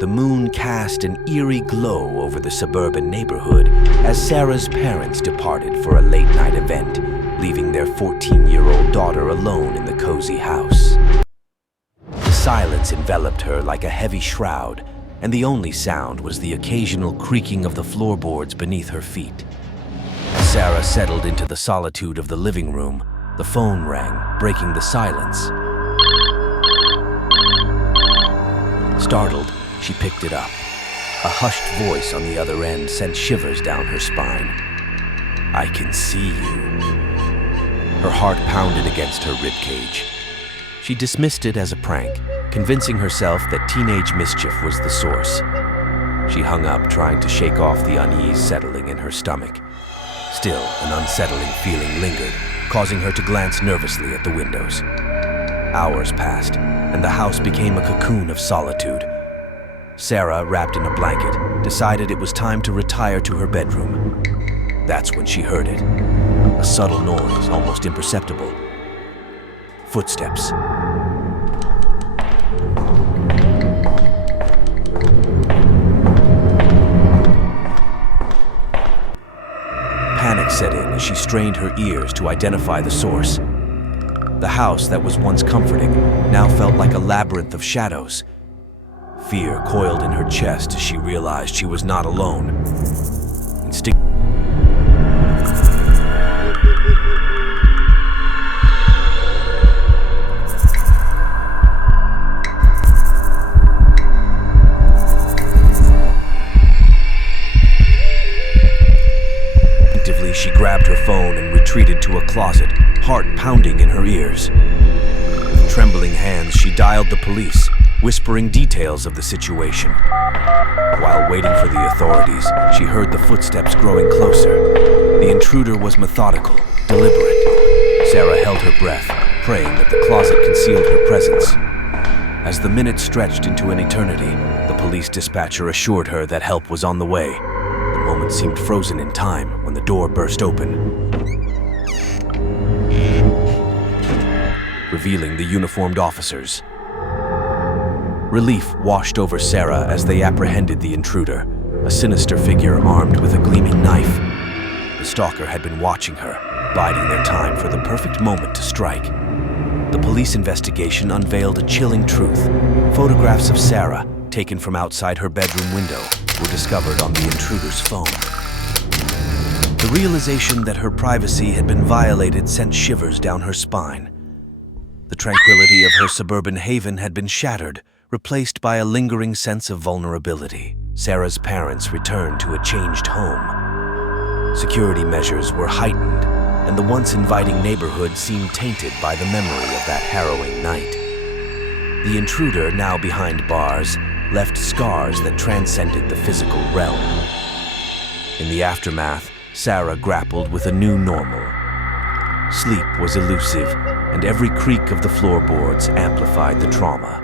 The moon cast an eerie glow over the suburban neighborhood as Sarah's parents departed for a late-night event, leaving their 14-year-old daughter alone in the cozy house. The silence enveloped her like a heavy shroud, and the only sound was the occasional creaking of the floorboards beneath her feet. As Sarah settled into the solitude of the living room, the phone rang, breaking the silence. Startled, she picked it up. A hushed voice on the other end sent shivers down her spine. "I can see you." Her heart pounded against her ribcage. She dismissed it as a prank, convincing herself that teenage mischief was the source. She hung up, trying to shake off the unease settling in her stomach. Still, an unsettling feeling lingered, causing her to glance nervously at the windows. Hours passed, and the house became a cocoon of solitude. Sarah, wrapped in a blanket, decided it was time to retire to her bedroom. That's when she heard it. A subtle noise, almost imperceptible. Footsteps. Panic set in as she strained her ears to identify the source. The house that was once comforting now felt like a labyrinth of shadows. Fear coiled in her chest as she realized she was not alone. Instinctively, she grabbed her phone and retreated to a closet, heart pounding in her ears. With trembling hands, she dialed the police, whispering details of the situation. While waiting for the authorities, she heard the footsteps growing closer. The intruder was methodical, deliberate. Sarah held her breath, praying that the closet concealed her presence. As the minutes stretched into an eternity, the police dispatcher assured her that help was on the way. The moment seemed frozen in time when the door burst open, revealing the uniformed officers. Relief washed over Sarah as they apprehended the intruder, a sinister figure armed with a gleaming knife. The stalker had been watching her, biding their time for the perfect moment to strike. The police investigation unveiled a chilling truth. Photographs of Sarah, taken from outside her bedroom window, were discovered on the intruder's phone. The realization that her privacy had been violated sent shivers down her spine. The tranquility of her suburban haven had been shattered, replaced by a lingering sense of vulnerability. Sarah's parents returned to a changed home. Security measures were heightened, and the once inviting neighborhood seemed tainted by the memory of that harrowing night. The intruder, now behind bars, left scars that transcended the physical realm. In the aftermath, Sarah grappled with a new normal. Sleep was elusive, and every creak of the floorboards amplified the trauma.